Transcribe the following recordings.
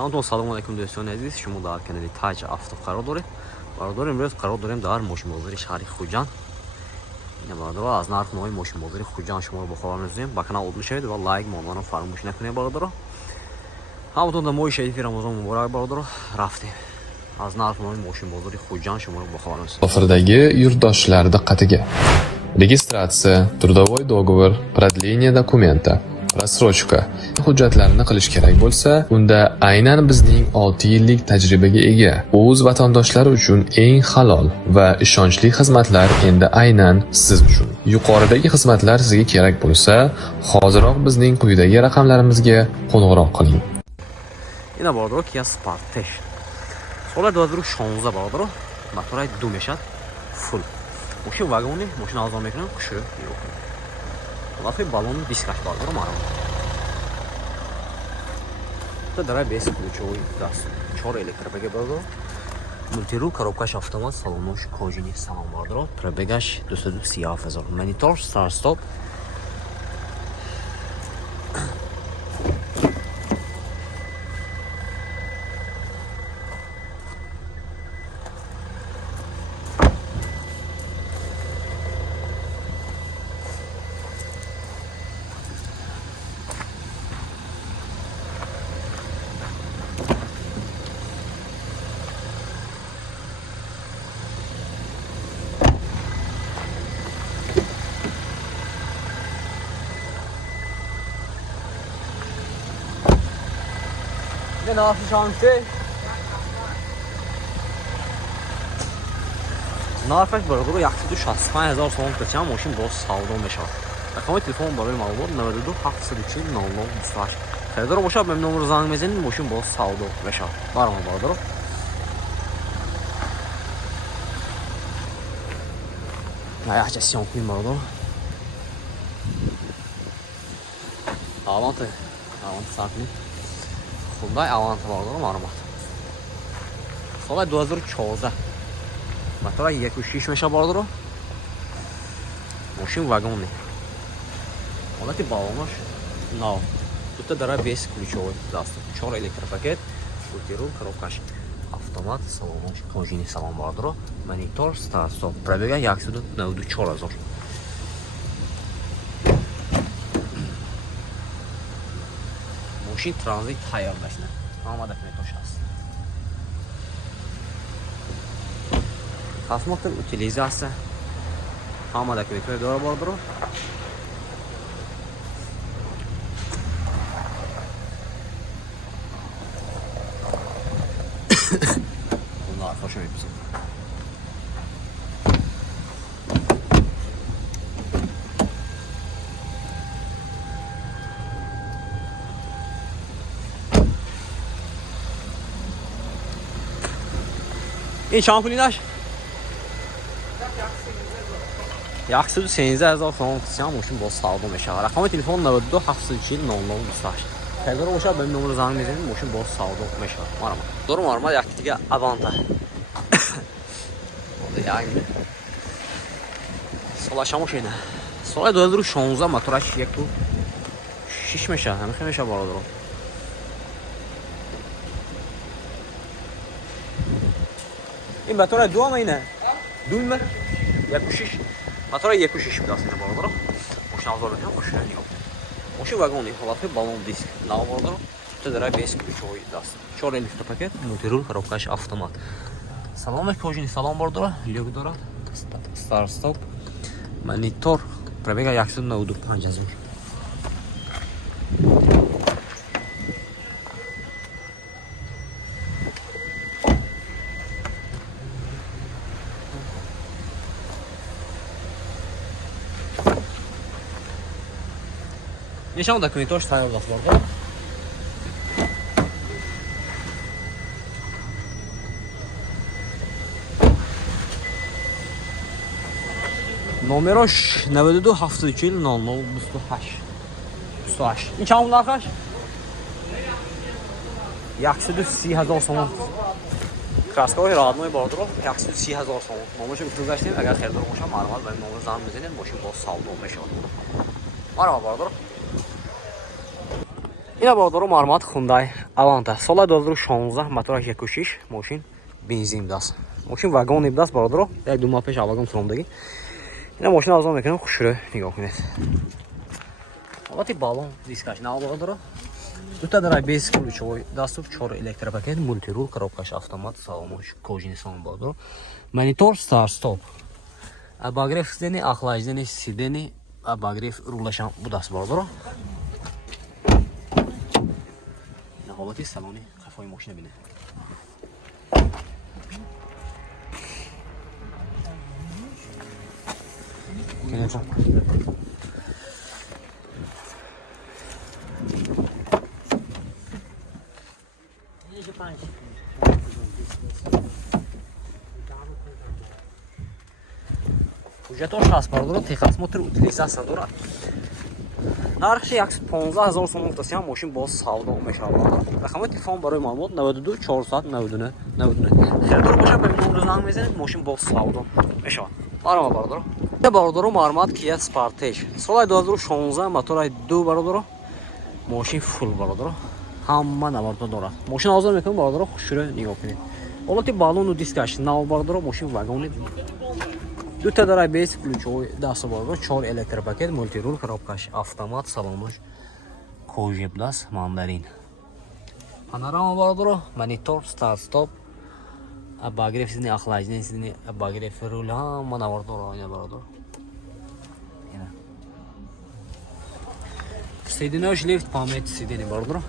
همونطور سلام علیکم دوستان عزیز، شما در کانال تاج آفتاب قرار دارید. برادر امروز قرار داریم در ماشین بازاری شهر خوجان. این برادر از نرخ نوع ماشین بازاری خوجان شما رو به خبر می‌رسونیم. با کانال عضو شوید و لایک مانوان رو فراموش نکنید برادر. همونطور در ماه شریف رمضان مبارک برادر رفتیم. از نرخ نوع ماشین بازاری خوجان شما رو به خبر می‌رسونیم. Ofirdagi yurtdoshlar diqqatiga. Registratsiya, трудовой договор, продление документа, рассрочка hujjatlarini qilish kerak bo'lsa, unda aynan bizning 6 yillik tajribaga ega o'z vatandoshlari uchun eng halol va ishonchli xizmatlar endi aynan siz uchun. Yuqoridagi xizmatlar sizga kerak bo'lsa, hoziroq bizning quyidagi raqamlarimizga qo'ng'iroq qiling. اینا برادر کیا سپارتش سال 2016 برادر موتور دو میشد فول ماشین واگونی ماشین آزاد میکنن کشو وقتی بالون دیسکش برادر مارم تو داره بیس ключовой دست 4 електропеге برادر мультирул коробкаш автомат салонош кожини салон برادر пробегаш 230,000 монитор старт стоп نه شانسی نارفش برادر 165,000 سوم که چند ماشین باز سودا میشه. رقم تلفن برای معلومات 92 740 0028 خریدار باشه به نمره زنگ میزنید ماشین باز سودا میشه. برام برادر نه چه سیام کنیم برادر آوانت ساکن Hyundai Avanta برادر معلومات سال 2014 موتور 1.6 میشه برادر ماشین واگونی حالت بالونش نو دو تا داره بیس ключовой دست 4 електропакет мультирул коробкаш автомат салонош кожини салон برادر монитор старт стоп пробега 194,000 ماشین ترانزیت تایار بشنه آماده کنیدش هست خدمات утилизация آماده کنید داره برادر bunlar hoşuma gitti این چند پولینش؟ 113,000 فرانک سیام ماشین باز سودا میشه. رقم تلفن 92 740 0028 خریدار باشه به نمره زنگ میزنید ماشین باز سودا میشه. مارما یک دیگه آوانتا یعنی سالش ماشینه سال 2016 موتورش 1.6 میشه همین میشه برادر این موتور دو هم اینه دوم 1.6 موتور 1.6 بود اصلا برادر ماشین آزاد میکنم خوشش نمیاد ماشین واگونی حالت بالون دیسک نو برادر تو داره بیس ключовой دست 4 електропакет мультирул коробкаш автомат салонош кожини салон برادر люк داره старт стоп монитор пробега 195,000 نشان دکونیتاش تایار دست برده نمرش 92 740 0028 28 این چند بود آخرش؟ 130,000 سوم کاسکای رادمای برادر 130,000 سوم نمرش میتونید گذاشتیم اگر خریدار باشه معلومات به نمره زنگ بزنید ماشین باز سودا میشه برام برادر اینا برادر معلومات Hyundai Avanta. Sola 2016 motor 1.6 ماشین بنزین داست. ماشین واگن داست برادر. یک دو ماه پیش واگن سراندگی. اینا ماشین ارزان میکنم خوشره نگاه کنید. البته بالون دیسکاش نه برادر. دو تا درای بیس ключовой доступ 4 электропакет мультирул коробкаш автомат салонош кожини сон برادر. Монитор старт стоп. Обогрев сидени, охлаждение сидени, обогрев рулашам будаст برادر. حالتی سالانی قفای ماشین بینه. اینجا. Пужетош ҳаст бардора техасмотр утилизация дорад. Нархи 150,000 сом муфтасиам мошин боз савдо мешавад. Рақами телефон барои маълумот 92 499 99. Хердор боша ба номер занг мезанед мошин боз савдо мешавад. Барома бардора. Я бардора маълумот Kia Sportage. Соли 2016 мотори 2 бардора. Мошин фул бардора. Ҳама наварда дорад. Мошин озор мекунам бардора хушура нигоҳ кунед. Ҳолати балону дискаш нав бардора мошин вагони دو تا دارای بیس ключовой دست بردار 4 электропакет мультирул коробкаш автомат салонош кожи плюс мандарин панорама бардор монитор старт стоп обогрев сидни охлаждение сидни обогрев руль ҳама навардор айна бардор сидинош лифт памет сидини бардор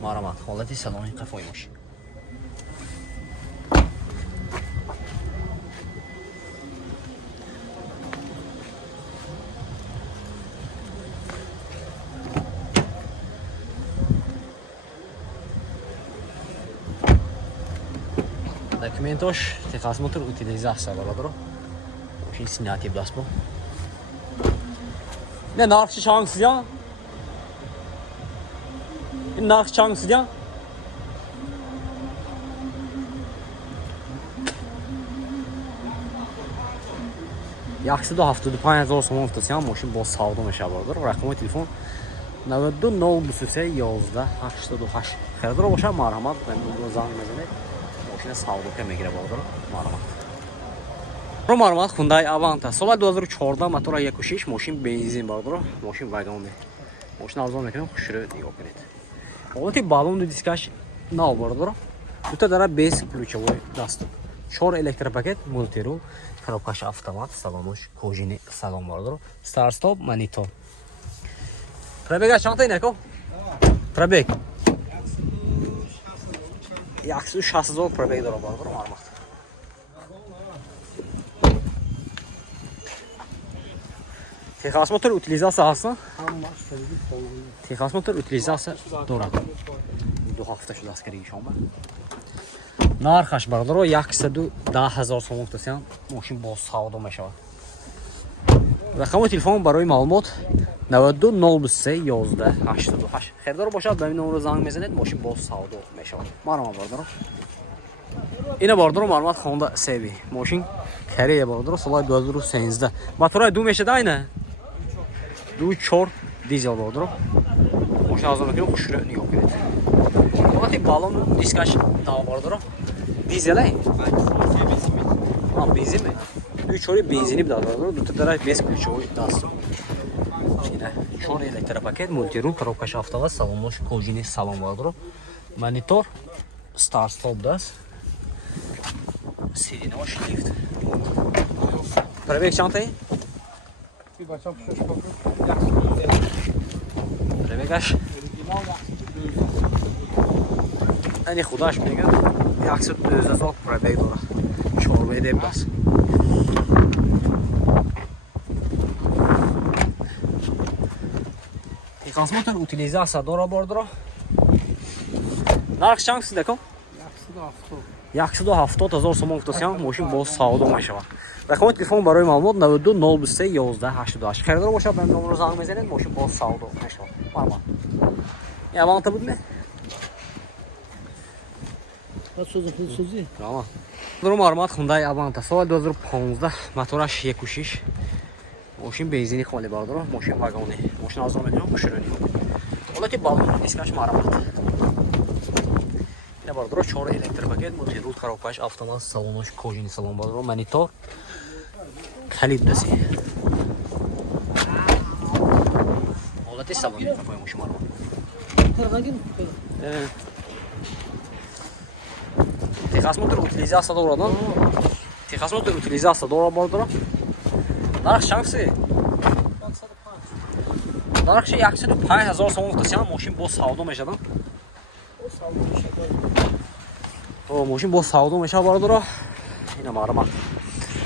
марамат ҳолати салони қафои мошин Документош техосмотр утилизация бардор. Мошин снятие даст бо. Не нарх чанг сидя? Ин нарх чанг сидя? Яксида 75,000 сом муфтасиам мошин бо савдо мешавад бардор. Рақами телефон 92 023 11 88. Хердор боша марҳамат мен занг мезанед. ماشین ساودوکه میگیره بردار معلومات Hyundai Avanta سال 2014 موتور 1.6 ماشین بنزین بردار ماشین واگن ماشین ارزان میکنم خوشره نگاه کنید حالتی بالون و دیسکاش نو بردار دو تا داره بیس ключовой доступ 4 электропакет мультирул коробкаш автомат салонош кожини салон бардор старт стоп монитор пробега чанта инеко пробег 160,000 пробег дорад бардор маълумот техосмотр утилизация ҳаст техосмотр утилизация дорад 2 ҳафта шудааст кариги шома нархаш бардор 110,000 сом муфтасиам мошин бо савдо мешавад рақами телефон барои маълумот 92 023 11 88 хердор бошад ба ин номер занг мезанед мошин бо савдо мешавад маълумот бардор ина бардор маълумот Honda CB мошин Корея бардор соли 2013 мотори 2 мешада айна 2.4 дизел бардор мошин азон мекунем хушура нигоҳ кунед вақти балон дискаш нав бардор дизел ай бензин 2.4 бензини бидад бардор ду та дара без ключовой даст 4 электропакет мультирул коробкаш автомат салонош кожини салон бардор монитор старт стоп даст сидинош лифт пробег чантай пробегаш ани худаш мегӯяд 102,000 пробег дорад 4 вд даст техосмотр утилизация дора бардора нарх чанг сидаком 170,000 сом муфтасиам мошин бо савдо мешавад рақами телефон барои маълумот 92 023 11 88 херидор бошад ба номер занг мезанед мошин бо савдо мешавад маълумот я Avanta будме маълумот Hyundai Avanta соли 2015 мотораш 1.6 мошин бензини холӣ бардор мошин вагони мошин озон мекунам хушурани ҳолати Капоте балон дискаш марамат. Ина бардро 4 электропакет, мультирул, коробкаш, автомат, салонош, кожини салон бардро, монитор, калид даси. Холати салони капои мошин марамат. Техосмотр утилизация дорад, да? Техосмотр утилизация дорад бардро. Нарх чанси? Нархши 105000 сом гуфтасиям мошин боз савдо мешад. То мошин боз савдо мешад бардро. Ина марамат.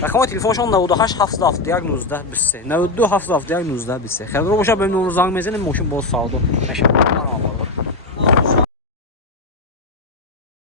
Рақамои телефоншон 98 771 19 23 92 771 19 23. Хелро боша бем номер занг мезанем мошин боз савдо мешад.